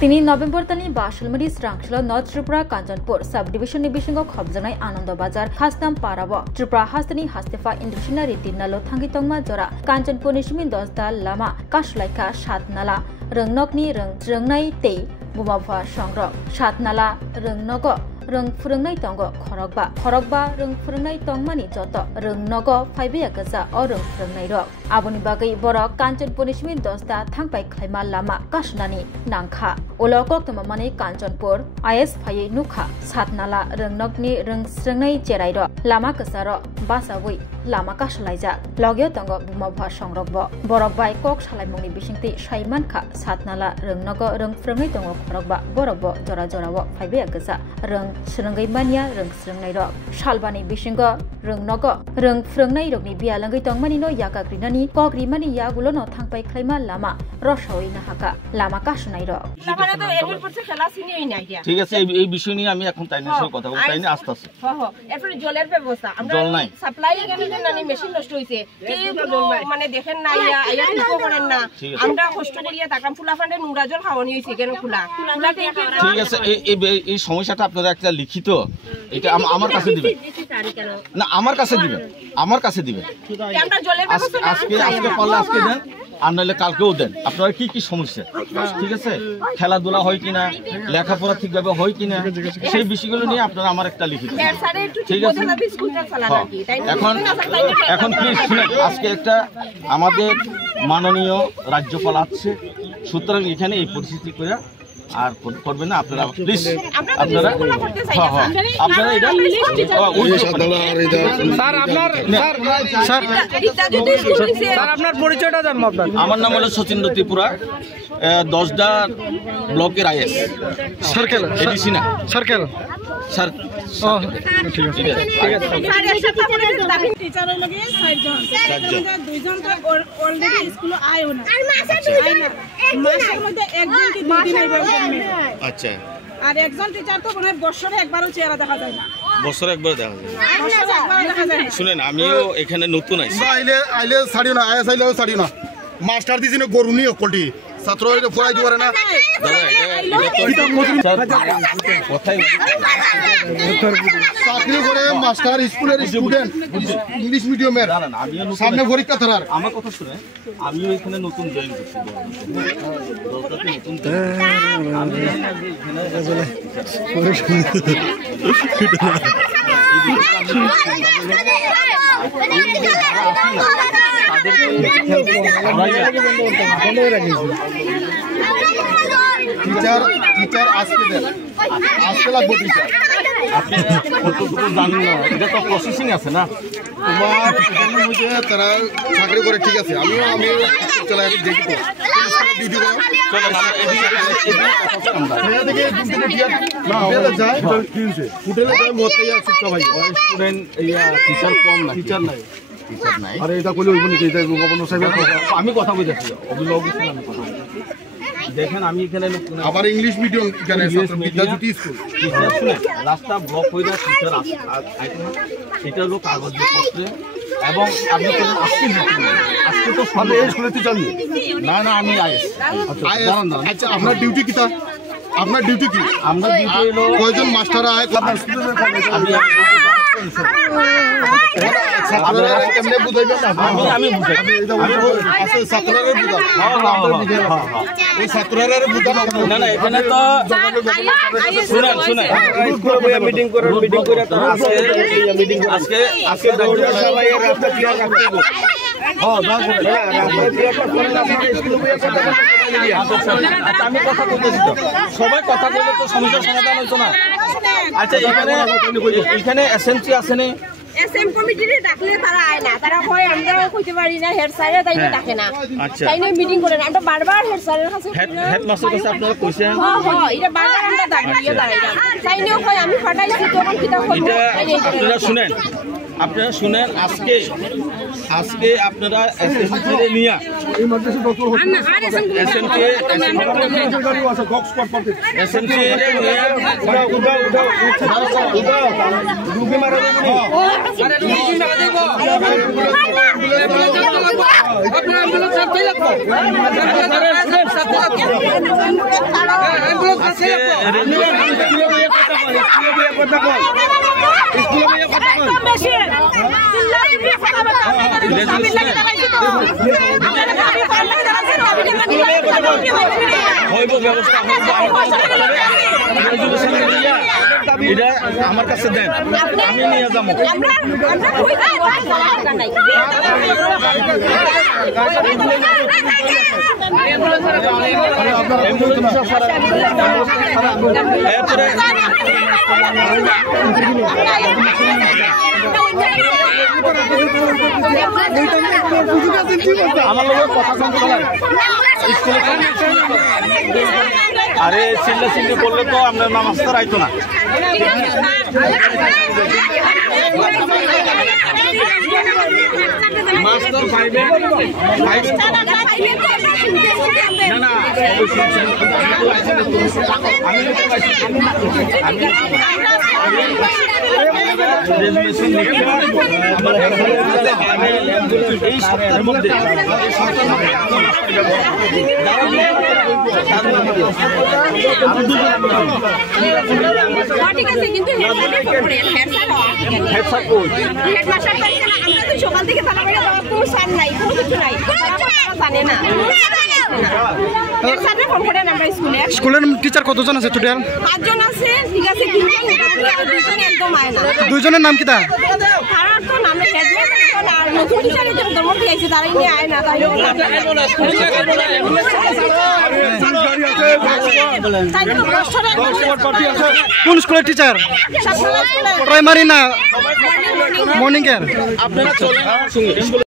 তিনি নভেম্বর তানি বাসলমারি স্রাংশল north Tripura Kanchanpur subdivision नि बिसिंग खबजानाय आनंद बाजार खासनाम पाराब त्रिपुरा हास्तानि हास्तेफा इन्डिसिनारि दिनालो थांगि तंगमा जरा काঞ্চনপুर निसिमिन 10 दा लामा कासलायखा 7 नाला रोंनकनि रोंनाय ते बुमाफा संग्रह 7 नाला रोंनग रों फुरंनाय तंग खरगबा रों फुरंनाय तंगमानि जत रोंनग फाइबिया गजा अ रों फुरंनाय रक आबुनि बागै बर काঞ্চনপুर निसिमिन 10 दा थांबाय खायमा लामा कासनानि नांखा उलकक तमामानि काঞ্চনপুर आईएस फायै नुखा 7 नाला रोंनकनि रोंस्रंनाय जेराय र लामा गजार बासावै लामा कासलायजा लगयो तंग बुमाफा संग्रहब बरक बाय कक सालायमुंनि बिसिंति सायमानखा 7 नाला रोंनग रों फुरंनाय तंग खरगबा बरब जरा जराव फाइबिया गजा रों स्रंगै मानिया रों स्रंनाय र सालबानि बिसिंग रोंनग रों फुरंनाय रगनि बियालंगै तंगमानि न याकाग्रिनानि कग्रिमानि यागुलो न थांबाय खायमा लामा रसावै नाहाका लामा कासनाय र ঠিক আছে এই বিষয় নিয়ে আমি এখন তাইনের সাথে কথা বলতে তাইনি আস্তে আস্তে এরপরে জলের ব্যবস্থা আমরা সাপ্লাই এখানে নানি মেশিন নষ্ট হইছে মানে দেখেন না আয়া ঠিক করেন না আমরা কষ্ট করিয়া তাকাম ফুলাফান্ডে নোংরা জল খাওয়ানি হইছে কেন খোলা ঠিক আছে এই সমস্যাটা আপনারা একটা লিখিত এটা আমার কাছে দিবেন না আমার কাছে দিবেন আমরা জলের ব্যবস্থা আজকে পারলে আজকে দেন আর নাহলে কালকেও দেন আপনার কি সমস্যা ঠিক আছে খেলাধুলা হয় কিনা লেখাপড়া ঠিকভাবে হয় কিনা সেই বিষয়গুলো নিয়ে আপনারা আমার একটা লিখিত ঠিক আছে এখন প্লিজ শুনেন আজকে একটা আমাদের মাননীয় রাজ্যপাল আছে সুতরাং এখানে এই পরিস্থিতি করে আর করবেন না আপনারা প্লিজ আপনারা এটা স্যার আপনার পরিচয়টা জানবো আপনার আমার নাম হলো সচিন্দ্র ত্রিপুরা 10 ব্লকের আইএস সার্কেল এডিসি না সার্কেল স্যার ঠিক আছে স্যার একসাথে করে দাবি টিচারের লগে 6 জন দুইজন তো অলরেডি স্কুলে আয়ও না আর মাসের মধ্যে একদিন কি দুই দিন আইবে আচ্ছা আর একজন টিচার তো মনে হয় বছরে একবারও চেহারা দেখা যায় না বছরে একবার দেখা যায় শুনেন আমিও এখানে নতুন আইছি আইলে ছাড়িও না আইএস আইলেও ছাড়িও না মাস্টার দিছি না গরুনি অকলটি ছাত্ররা পড়াই দিতে পারে না চাকরি করে মাস্টার স্কুলের স্টুডেন্ট ইংলিশ মিডিয়ামের সামনে পরীক্ষা ধরার আমার কথা শুনে আমিও এখানে নতুন জয়েন করছি টিচার আজকে লাগবে টিচার জানি না এটা তো প্রসেসিং আছে না তোমার তারা চাকরি করে ঠিক আছে আমি চলাই দেখি তো ডিউটি আমি কথা বলতেছি দেখেন আমি এখানে আবার ইংলিশ মিডিয়াম বিদ্যাজ্যোতি স্কুল রাস্তা ব্লক হয়ে যায় টিচার সেটা হলো কাগজপত্রে এবং আপনি আজকে তো সব এই স্কুলে টিচার না আমি আচ্ছা আপনার ডিউটি কি তা আপনার ডিউটি কি আমরা ডিউটি হলো কয়জন মাস্টার আয় এখানে তো মিটিং করে আজকে আমি কথা বলতেছি তো সবাই কথা বললে তো সমস্যার সমাধান হইতো না আচ্ছা এখানে এসএমসি আছে না এসএম কমিটিরে ডাকলে তারা আয় না তারা কই আমরা কইতে পারি না হেড স্যারে তাইলে ডাকে না তাই না মিটিং করে আমরা বারবার হেড স্যারের কাছে হেডমাস্টার কাছে আপনারা কইছেন এটা বারবার আমরা দাঁড়িয়ে তাই না কই আমি ফাটাইছি তখন কিটা কইব আপনারা শুনেন আপনারা শুনেন, আজকে আপনারা এসএমসি নিয়ে আমার কাছে দেন, আমি নিয়ে যাবো। আরে চিল্লা চিল্লি করলে তো আপনার নামাজ তো রাইতো না। এই সপ্তাহের মধ্যে সকাল থেকে কোনো সার নাই, কোনো কিছু নাই, জানে না। স্কুলের টিচার কতজন আছে টোটাল? 5 জন আছে, ঠিক আছে। 2জন একদম আয় না। 2জনের নাম কি তা? তার তো নামে হেডম্যান আর নতুন টিচার এদের ধর্ম দিয়েছে, তারাই নিয়ে আয় না। তাই কোন স্কুলের টিচার? প্রাইমারি না মর্নিং এর? আপনারা চলেন।